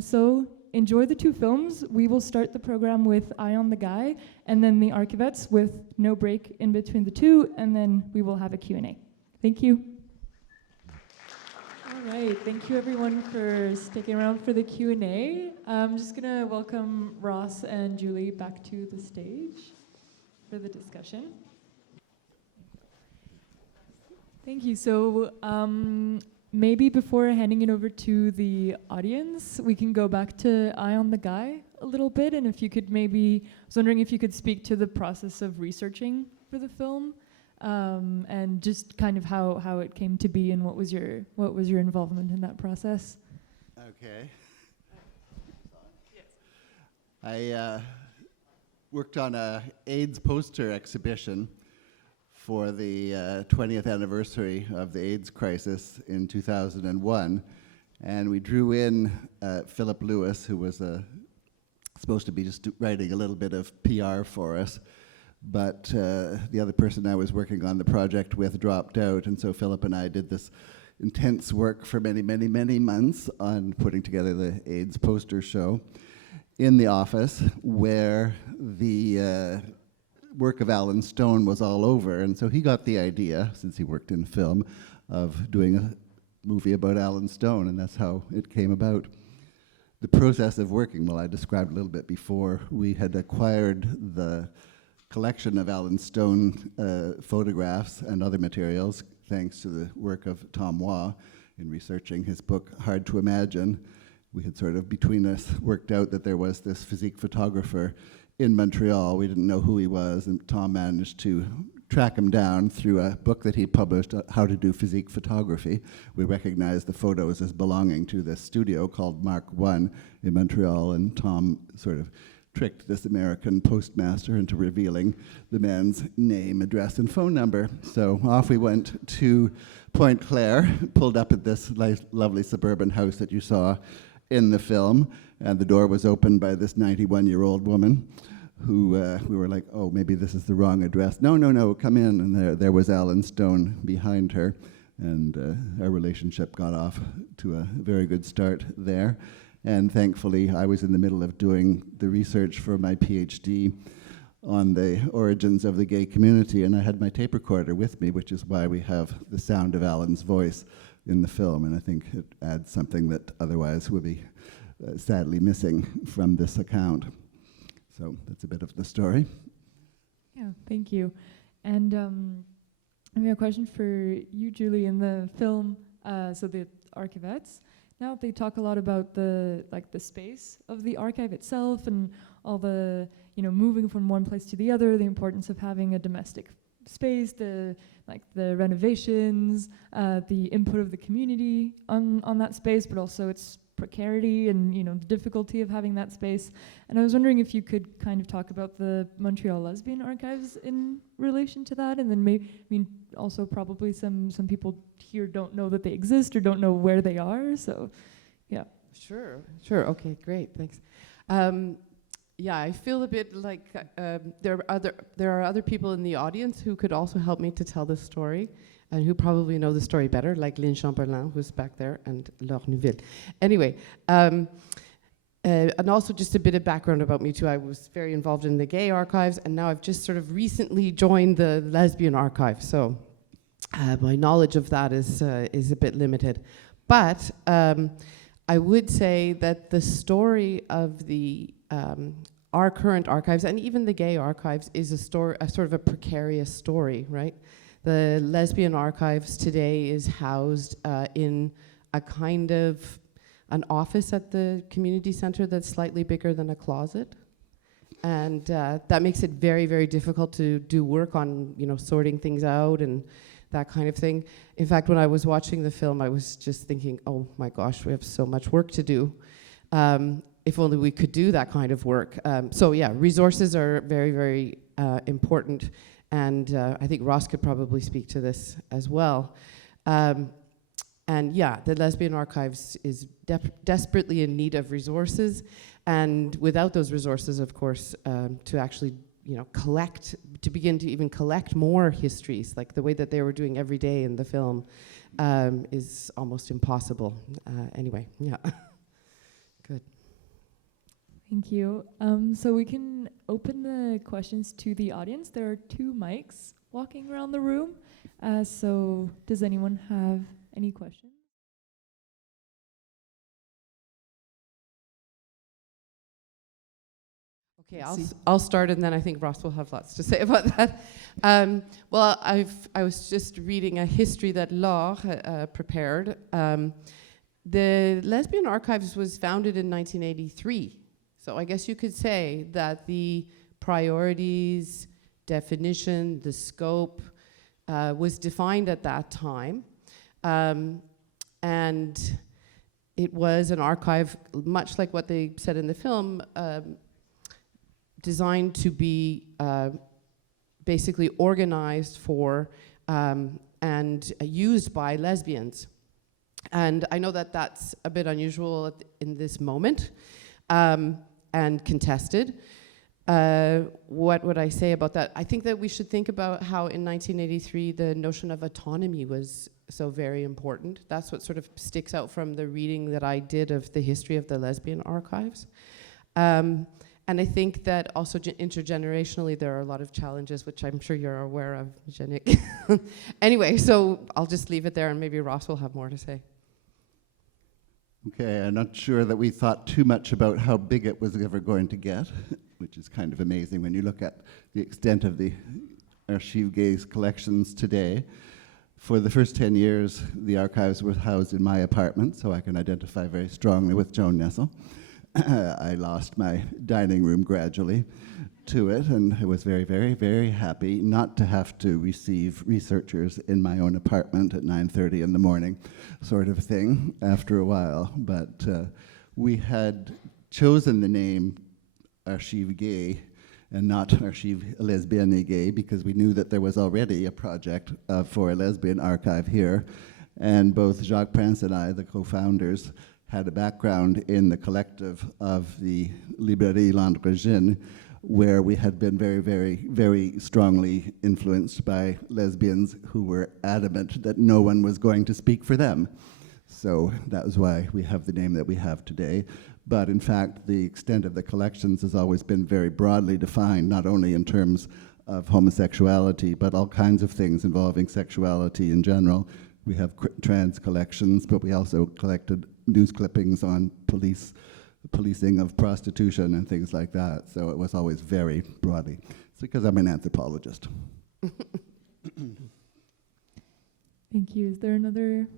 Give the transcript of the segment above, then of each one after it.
So enjoy the two films. We will start the program with Eye on the Guy, and then the Archivettes with no break in between the two, and then we will have a Q&A. Thank you. All right, thank you everyone for sticking around for the Q&A. I'm just gonna welcome Ross and Julie back to the stage for the discussion. Thank you. So maybe before handing it over to the audience, we can go back to Eye on the Guy a little bit, and if you could maybe, I was wondering if you could speak to the process of researching for the film, and just kind of how it came to be and what was your involvement in that process. Okay. I worked on a AIDS poster exhibition for the 20th anniversary of the AIDS crisis in 2001. And we drew in Philip Lewis, who was supposed to be just writing a little bit of PR for us. But the other person I was working on the project with dropped out. And so Philip and I did this intense work for many, many, many months on putting together the AIDS poster show in the office, where the work of Allen Stone was all over, and so he got the idea, since he worked in film, of doing a movie about Allen Stone, and that's how it came about. The process of working, well, I described a little bit before. We had acquired the collection of Allen Stone photographs and other materials, thanks to the work of Tom Waugh in researching his book, Hard to Imagine. We had sort of, between us, worked out that there was this physique photographer in Montreal. We didn't know who he was, and Tom managed to track him down through a book that he published, How to Do Physique Photography. We recognized the photos as belonging to this studio called Mark I in Montreal, and Tom sort of tricked this American postmaster into revealing the man's name, address, and phone number. So off we went to Pointe Claire, pulled up at this lovely suburban house that you saw in the film, and the door was opened by this 91-year-old woman who we were like, oh, maybe this is the wrong address. No, come in. And there was Allen Stone behind her, and our relationship got off to a very good start there. And thankfully, I was in the middle of doing the research for my PhD on the origins of the gay community, and I had my tape recorder with me, which is why we have the sound of Allen's voice in the film, and I think it adds something that otherwise would be sadly missing from this account. So that's a bit of the story. Yeah, thank you. And I have a question for you, Julie. In the film, so the Archivettes, now they talk a lot about the space of the archive itself and all the moving from one place to the other, the importance of having a domestic space, the renovations, the input of the community on that space, but also its precarity and the difficulty of having that space. And I was wondering if you could kind of talk about the Montreal lesbian archives in relation to that, and then also probably some people here don't know that they exist or don't know where they are. So, yeah. Sure. Okay, great. Thanks. Yeah, I feel a bit like there are other people in the audience who could also help me to tell this story, and who probably know the story better, like Lynn Chamberlain, who's back there, and Laure Neuville. Anyway, and also just a bit of background about me too. I was very involved in the gay archives, and now I've just sort of recently joined the lesbian archive. So my knowledge of that is a bit limited. But I would say that the story of our current archives, and even the gay archives, is a sort of a precarious story, right? The lesbian archives today is housed in a kind of an office at the community center that's slightly bigger than a closet. And that makes it very, very difficult to do work on, sorting things out and that kind of thing. In fact, when I was watching the film, I was just thinking, oh my gosh, we have so much work to do. If only we could do that kind of work. So yeah, resources are very, very important. And I think Ross could probably speak to this as well. And yeah, the Lesbian Archives is desperately in need of resources. And without those resources, of course, to actually to begin to even collect more histories, like the way that they were doing every day in the film, is almost impossible. Anyway, yeah. Good. Thank you. So we can open the questions to the audience. There are 2 mics walking around the room. So does anyone have any questions? Okay, I'll start, and then I think Ross will have lots to say about that. Well, I was just reading a history that Laure prepared. The Lesbian Archives was founded in 1983. So I guess you could say that the priorities, definition, the scope was defined at that time. And it was an archive, much like what they said in the film, designed to be basically organized for and used by lesbians. And I know that that's a bit unusual in this moment and contested. What would I say about that? I think that we should think about how in 1983 the notion of autonomy was so very important. That's what sort of sticks out from the reading that I did of the history of the lesbian archives. And I think that also intergenerationally there are a lot of challenges, which I'm sure you're aware of, Janik. Anyway, so I'll just leave it there, and maybe Ross will have more to say. Okay, I'm not sure that we thought too much about how big it was ever going to get, which is kind of amazing when you look at the extent of the Archives collections today. For the first 10 years, the archives were housed in my apartment, so I can identify very strongly with Joan Nessel. I lost my dining room gradually to it, and I was very, very, very happy not to have to receive researchers in my own apartment at 9:30 in the morning, sort of thing, after a while. But we had chosen the name Archives Gay and not Archives Lesbiennes Gay because we knew that there was already a project for a lesbian archive here, and both Jacques Prince and I, the co-founders, had a background in the collective of the Librairie Landregine, where we had been very, very, very strongly influenced by lesbians who were adamant that no one was going to speak for them. So that was why we have the name that we have today. But in fact, the extent of the collections has always been very broadly defined, not only in terms of homosexuality, but all kinds of things involving sexuality in general. We have trans collections, but we also collected news clippings on policing of prostitution and things like that. So it was always very broadly. It's because I'm an anthropologist. Thank you. Is there another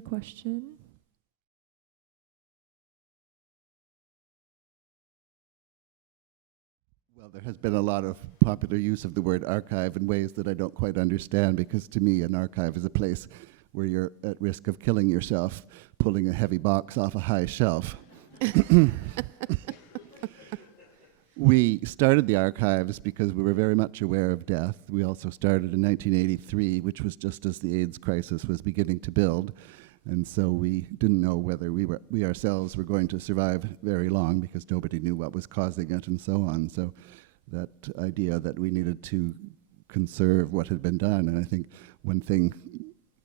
question? Well, there has been a lot of popular use of the word archive in ways that I don't quite understand, because to me an archive is a place where you're at risk of killing yourself pulling a heavy box off a high shelf. We started the archives because we were very much aware of death. We also started in 1983, which was just as the AIDS crisis was beginning to build. And so we didn't know whether we ourselves were going to survive very long, because nobody knew what was causing it and so on. So that idea that we needed to conserve what had been done, and I think one thing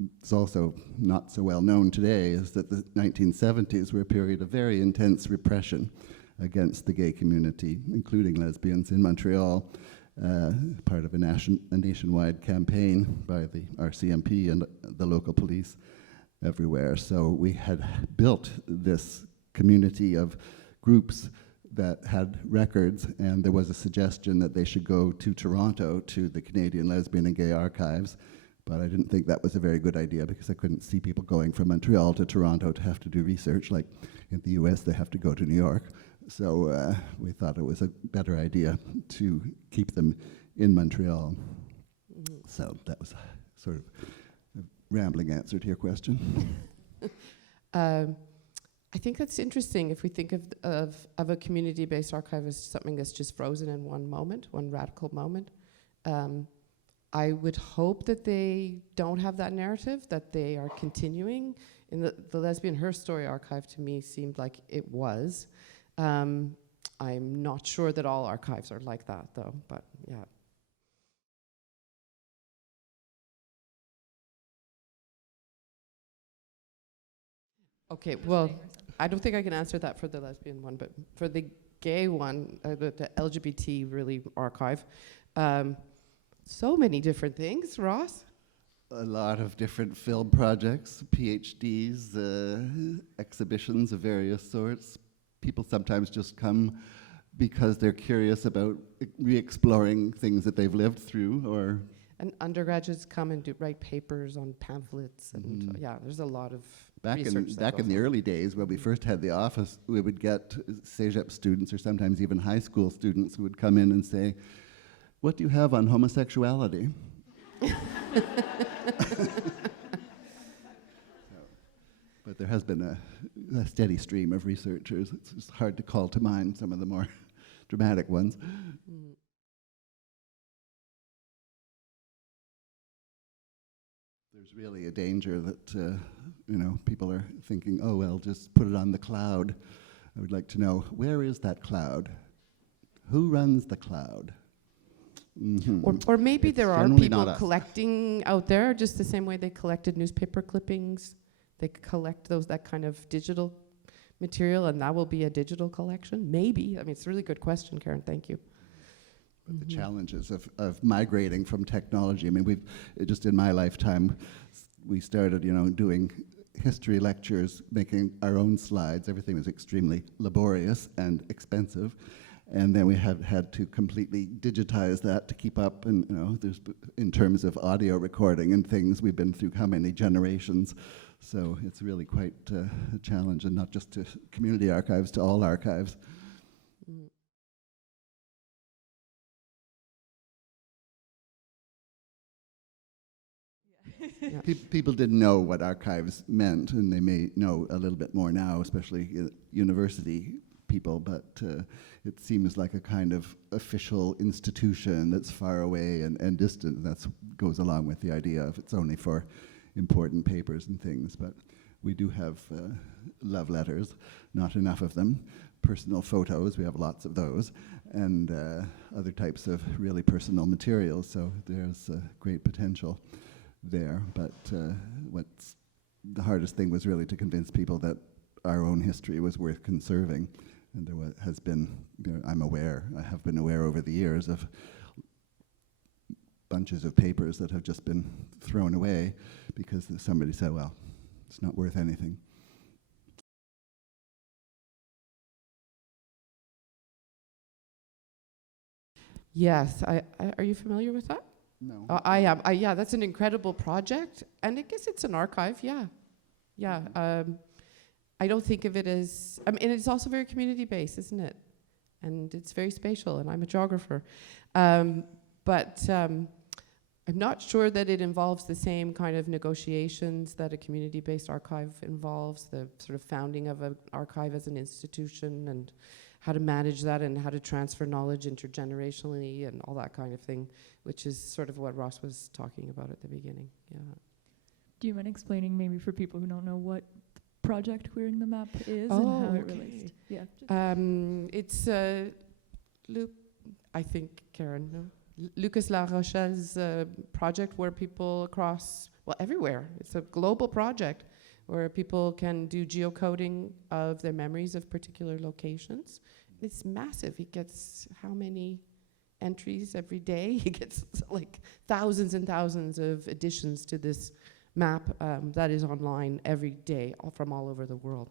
that's also not so well known today is that the 1970s were a period of very intense repression against the gay community, including lesbians in Montreal, part of a nationwide campaign by the RCMP and the local police everywhere. So we had built this community of groups that had records, and there was a suggestion that they should go to Toronto to the Canadian Lesbian and Gay Archives, but I didn't think that was a very good idea, because I couldn't see people going from Montreal to Toronto to have to do research. Like in the US, they have to go to New York. So we thought it was a better idea to keep them in Montreal. Mm-hmm. So that was sort of a rambling answer to your question. I think that's interesting if we think of a community-based archive as something that's just frozen in one moment, one radical moment. I would hope that they don't have that narrative, that they are continuing. In the Lesbian Her Story archive, to me, seemed like it was. I'm not sure that all archives are like that, though, but yeah. Okay, well, I don't think I can answer that for the lesbian one, but for the gay one, the LGBT really archive, so many different things, Ross. A lot of different film projects, PhDs, exhibitions of various sorts. People sometimes just come because they're curious about re-exploring things that they've lived through, or... And undergraduates come and write papers on pamphlets, and yeah, there's a lot of Back in the early days, when we first had the office, we would get CEGEP students, or sometimes even high school students, who would come in and say, "What do you have on homosexuality?" But there has been a steady stream of researchers. It's just hard to call to mind some of the more dramatic ones. There's really a danger that people are thinking, oh, well, just put it on the cloud. I would like to know, where is that cloud? Who runs the cloud? Or maybe It's there are generally people not us. collecting out there, just the same way they collected newspaper clippings. They collect that kind of digital material, and that will be a digital collection. Maybe. I mean, it's a really good question, Karen. Thank you. But the challenges of migrating from technology. I mean, just in my lifetime, we started, doing history lectures, making our own slides. Everything was extremely laborious and expensive. And then we have had to completely digitize that to keep up. And in terms of audio recording and things, we've been through how many generations. So it's really quite a challenge, and not just to community archives, to all archives. Yeah. People didn't know what archives meant, and they may know a little bit more now, especially university people, but it seems like a kind of official institution that's far away and distant. That goes along with the idea of it's only for important papers and things, but we do have love letters, not enough of them, personal photos, we have lots of those, and other types of really personal materials, so there's great potential there. But what's the hardest thing was really to convince people that our own history was worth conserving. And there has been, I have been aware over the years of bunches of papers that have just been thrown away because somebody said, well, it's not worth anything. Yes, are you familiar with that? No. I am. Yeah, that's an incredible project, and I guess it's an archive. Yeah. I don't think of it as. I mean, and it's also very community-based, isn't it? And it's very spatial. And I'm a geographer, but I'm not sure that it involves the same kind of negotiations that a community-based archive involves. The sort of founding of an archive as an institution, and how to manage that, and how to transfer knowledge intergenerationally, and all that kind of thing, which is sort of what Ross was talking about at the beginning. Yeah. Do you mind explaining, maybe for people who don't know, what project Queering the Map is and how it relates? Yeah. It's I think Karen, no? Lucas La Rochelle's project, where people across, everywhere. It's a global project where people can do geocoding of their memories of particular locations. It's massive. He gets how many entries every day? He gets like thousands and thousands of additions to this map that is online every day, from all over the world,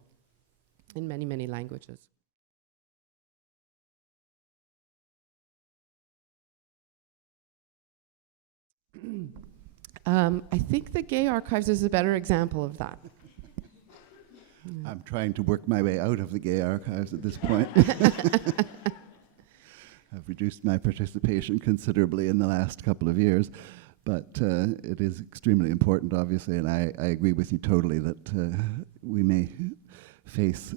in many, many languages. I think the Gay Archives is a better example of that. I'm trying to work my way out of the Gay Archives at this point. I've reduced my participation considerably in the last couple of years, but it is extremely important, obviously, and I agree with you totally that we may face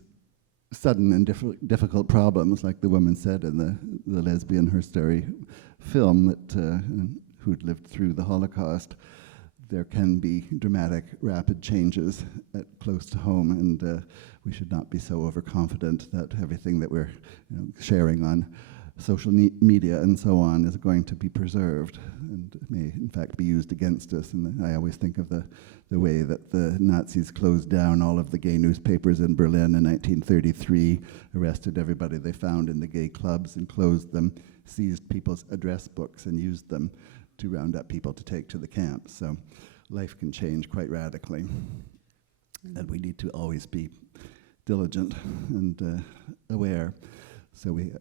sudden and difficult problems, like the woman said in the lesbian Her Story film, that who'd lived through the Holocaust. There can be dramatic, rapid changes close to home, and we should not be so overconfident that everything that we're sharing on social media and so on is going to be preserved and may in fact be used against us. And I always think of the way that the Nazis closed down all of the gay newspapers in Berlin in 1933, arrested everybody they found in the gay clubs and closed them, seized people's address books and used them to round up people to take to the camps. So life can change quite radically. And we need to always be diligent and aware. So we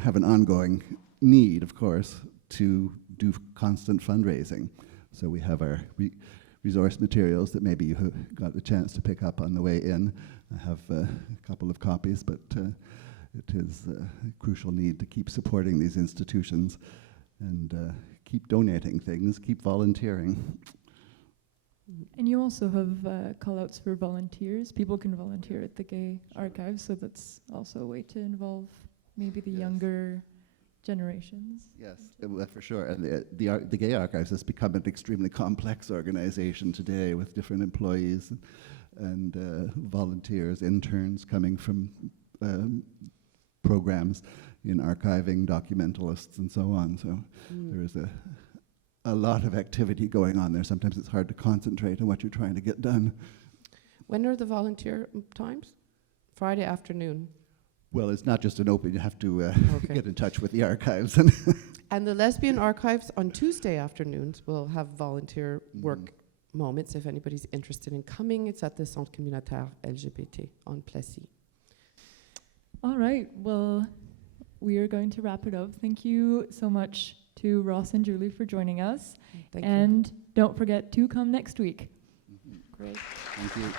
have an ongoing need, of course, to do constant fundraising. So we have our resource materials that maybe you have got a chance to pick up on the way in. I have a couple of copies, but it is a crucial need to keep supporting these institutions and keep donating things, keep volunteering. And you also have call-outs for volunteers. People can volunteer at the Gay Archives, so that's also a way to involve maybe the younger generations. Yes, for sure. And the Gay Archives has become an extremely complex organization today with different employees and volunteers, interns coming from programs in archiving, documentalists, and so on. So there is a lot of activity going on there. Sometimes it's hard to concentrate on what you're trying to get done. When are the volunteer times? Friday afternoon. Well, it's not just an open, you have to Okay. get in touch with the archives. And the Lesbian Archives on Tuesday afternoons will have volunteer work moments if anybody's interested in coming. It's at the Centre Communautaire LGBT on Plessis. All right, well, we are going to wrap it up. Thank you so much to Ross and Julie for joining us. Thank you. And don't forget to come next week. Great. Thank you.